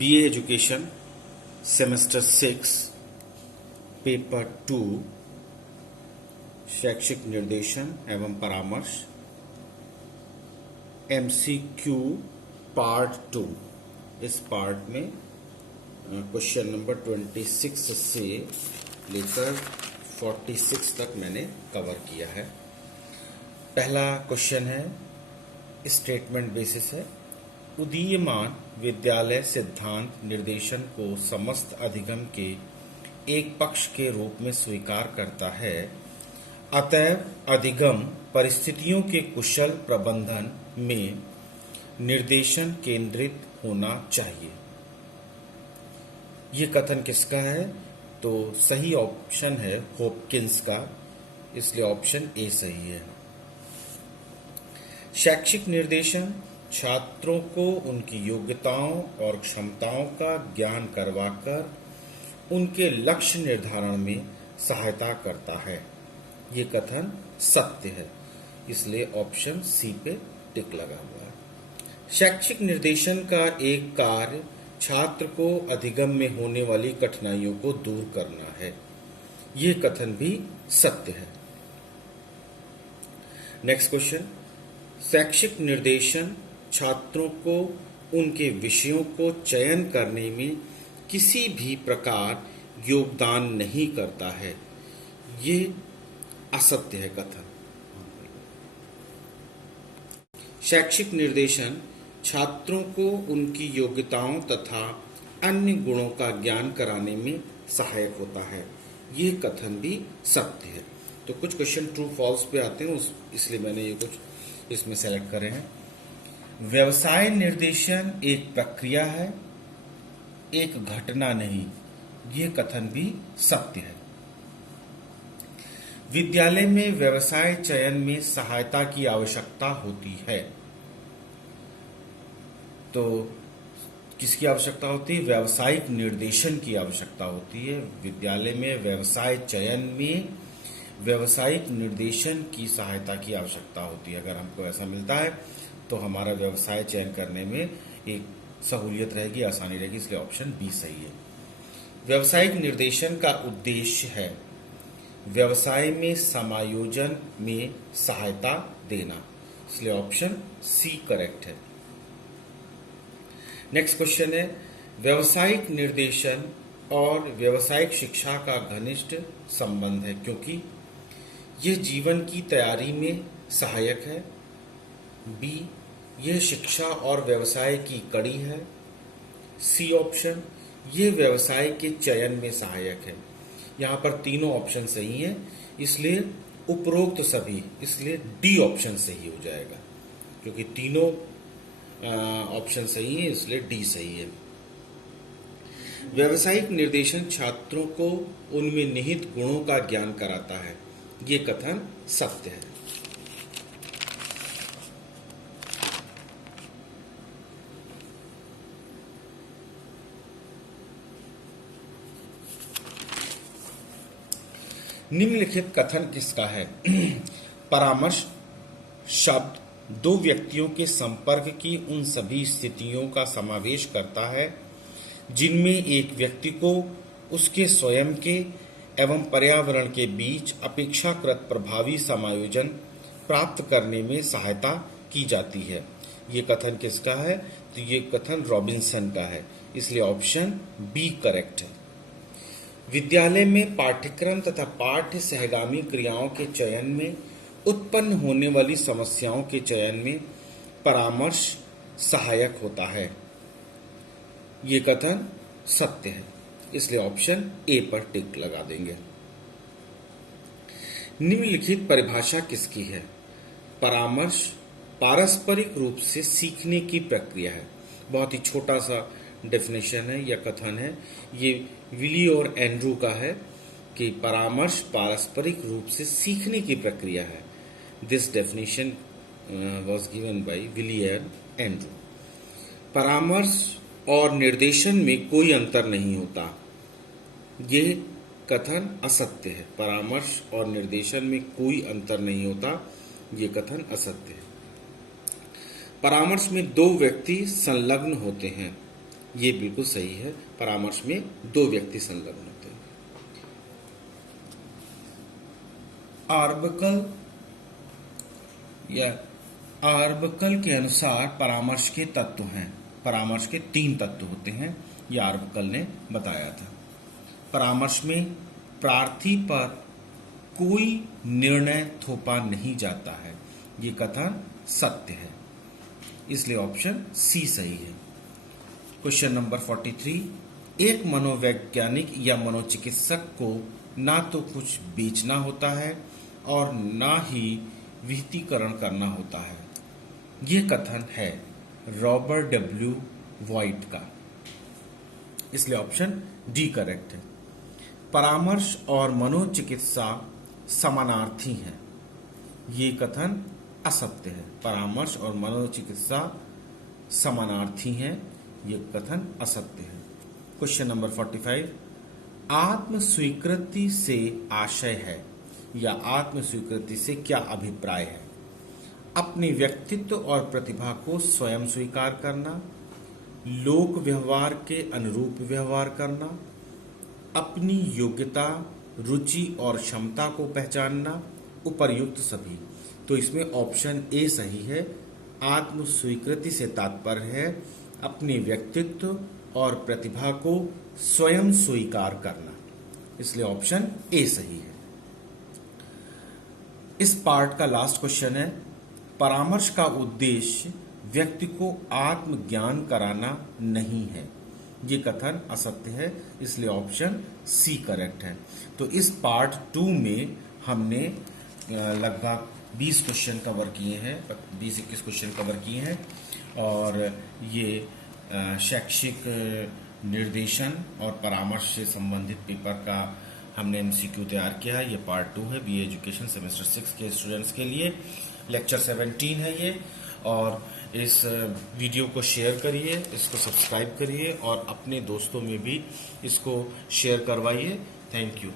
BA education semester 6 paper 2 शैक्षिक निर्देशन एवं परामर्श MCQ पार्ट 2। इस पार्ट में क्वेश्चन नंबर 26 से लेकर 46 तक मैंने कवर किया है। पहला क्वेश्चन है, स्टेटमेंट बेसिस है। उदीयमान विद्यालय सिद्धांत निर्देशन को समस्त अधिगम के एक पक्ष के रूप में स्वीकार करता है, अतएव अधिगम परिस्थितियों के कुशल प्रबंधन में निर्देशन केंद्रित होना चाहिए। ये कथन किसका है? तो सही ऑप्शन है हॉपकिंस का, इसलिए ऑप्शन ए सही है। शैक्षिक निर्देशन छात्रों को उनकी योग्यताओं और क्षमताओं का ज्ञान करवाकर उनके लक्ष्य निर्धारण में सहायता करता है। ये कथन सत्य है, इसलिए ऑप्शन सी पे टिक लगा हुआ है। शैक्षिक निर्देशन का एक कार्य छात्र को अधिगम में होने वाली कठिनाइयों को दूर करना है। ये कथन भी सत्य है। नेक्स्ट क्वेश्चन, शैक्षिक निर्देशन छात्रों को उनके विषयों को चयन करने में किसी भी प्रकार योगदान नहीं करता है। ये असत्य है कथन। शैक्षिक निर्देशन छात्रों को उनकी योग्यताओं तथा अन्य गुणों का ज्ञान कराने में सहायक होता है। ये कथन भी सत्य है। तो कुछ क्वेश्चन ट्रू फॉल्स पे आते हैं, इसलिए मैंने ये कुछ इसमें सेलेक्ट करे हैं। व्यवसाय निर्देशन एक प्रक्रिया है, एक घटना नहीं। ये कथन भी सत्य है। विद्यालय में व्यवसाय चयन में सहायता की आवश्यकता होती है। तो किसकी आवश्यकता होती है? व्यावसायिक निर्देशन की आवश्यकता होती है। विद्यालय में व्यवसाय चयन में व्यावसायिक निर्देशन की सहायता की आवश्यकता होती है। अगर हमको ऐसा मिलता है तो हमारा व्यवसाय चयन करने में एक सहूलियत रहेगी, आसानी रहेगी, इसलिए ऑप्शन बी सही है। व्यावसायिक निर्देशन का उद्देश्य है व्यवसाय में समायोजन में सहायता देना, इसलिए ऑप्शन सी करेक्ट है। नेक्स्ट क्वेश्चन है, व्यावसायिक निर्देशन और व्यावसायिक शिक्षा का घनिष्ठ संबंध है क्योंकि यह जीवन की तैयारी में सहायक है। बी, यह शिक्षा और व्यवसाय की कड़ी है। सी ऑप्शन, यह व्यवसाय के चयन में सहायक है। यहाँ पर तीनों ऑप्शन सही हैं, इसलिए उपरोक्त सभी, इसलिए डी ऑप्शन सही हो जाएगा। क्योंकि तीनों ऑप्शन सही है, इसलिए डी सही है। व्यावसायिक निर्देशन छात्रों को उनमें निहित गुणों का ज्ञान कराता है। ये कथन सत्य है। निम्नलिखित कथन किसका है? परामर्श शब्द दो व्यक्तियों के संपर्क की उन सभी स्थितियों का समावेश करता है जिनमें एक व्यक्ति को उसके स्वयं के एवं पर्यावरण के बीच अपेक्षाकृत प्रभावी समायोजन प्राप्त करने में सहायता की जाती है। ये कथन किसका है? तो ये कथन रॉबिन्सन का है, इसलिए ऑप्शन बी करेक्ट है। विद्यालय में पाठ्यक्रम तथा पाठ्य सहगामी क्रियाओं के चयन में उत्पन्न होने वाली समस्याओं के चयन में परामर्श सहायक होता है। ये कथन सत्य है, इसलिए ऑप्शन ए पर टिक लगा देंगे। निम्नलिखित परिभाषा किसकी है? परामर्श पारस्परिक रूप से सीखने की प्रक्रिया है। बहुत ही छोटा सा डेफिनेशन है या कथन है। ये विली और एंड्रू का है कि परामर्श पारस्परिक रूप से सीखने की प्रक्रिया है। This definition was given by Willey and Andrew. परामर्श और निर्देशन में कोई अंतर नहीं होता। ये कथन असत्य है। परामर्श और निर्देशन में कोई अंतर नहीं होता, ये कथन असत्य है। परामर्श में दो व्यक्ति संलग्न होते हैं। ये बिल्कुल सही है। परामर्श में 2 व्यक्ति संलग्न होते हैं। आर्बकल के अनुसार परामर्श के तत्व हैं। परामर्श के 3 तत्व होते हैं, ये आर्बकल ने बताया था। परामर्श में प्रार्थी पर कोई निर्णय थोपा नहीं जाता है, ये कथन सत्य है, इसलिए ऑप्शन सी सही है। क्वेश्चन नंबर 43, एक मनोवैज्ञानिक या मनोचिकित्सक को ना तो कुछ बेचना होता है और ना ही विहितीकरण करना होता है, ये कथन है रॉबर्ट डब्ल्यू वाइट का, इसलिए ऑप्शन डी करेक्ट है। परामर्श और मनोचिकित्सा समानार्थी हैं, ये कथन असत्य है। परामर्श और मनोचिकित्सा समानार्थी हैं, ये कथन असत्य है। क्वेश्चन नंबर 45, आत्म स्वीकृति से आशय है या आत्म स्वीकृति से क्या अभिप्राय है? अपने व्यक्तित्व और प्रतिभा को स्वयं स्वीकार करना, लोक व्यवहार के अनुरूप व्यवहार करना, अपनी योग्यता, रुचि और क्षमता को पहचानना, उपर्युक्त सभी। तो इसमें ऑप्शन ए सही है। आत्म स्वीकृति से तात्पर्य है अपने व्यक्तित्व और प्रतिभा को स्वयं स्वीकार करना, इसलिए ऑप्शन ए सही है। इस पार्ट का लास्ट क्वेश्चन है, परामर्श का उद्देश्य व्यक्ति को आत्मज्ञान कराना नहीं है, ये कथन असत्य है, इसलिए ऑप्शन सी करेक्ट है। तो इस पार्ट 2 में हमने लगभग 20 क्वेश्चन कवर किए हैं, 20-21 क्वेश्चन कवर किए हैं, और ये शैक्षिक निर्देशन और परामर्श से संबंधित पेपर का हमने एमसीक्यू तैयार किया है। ये पार्ट 2 है बीए एजुकेशन सेमेस्टर 6 के स्टूडेंट्स के लिए। लेक्चर 17 है ये, और इस वीडियो को शेयर करिए, इसको सब्सक्राइब करिए और अपने दोस्तों में भी इसको शेयर करवाइए। Thank you.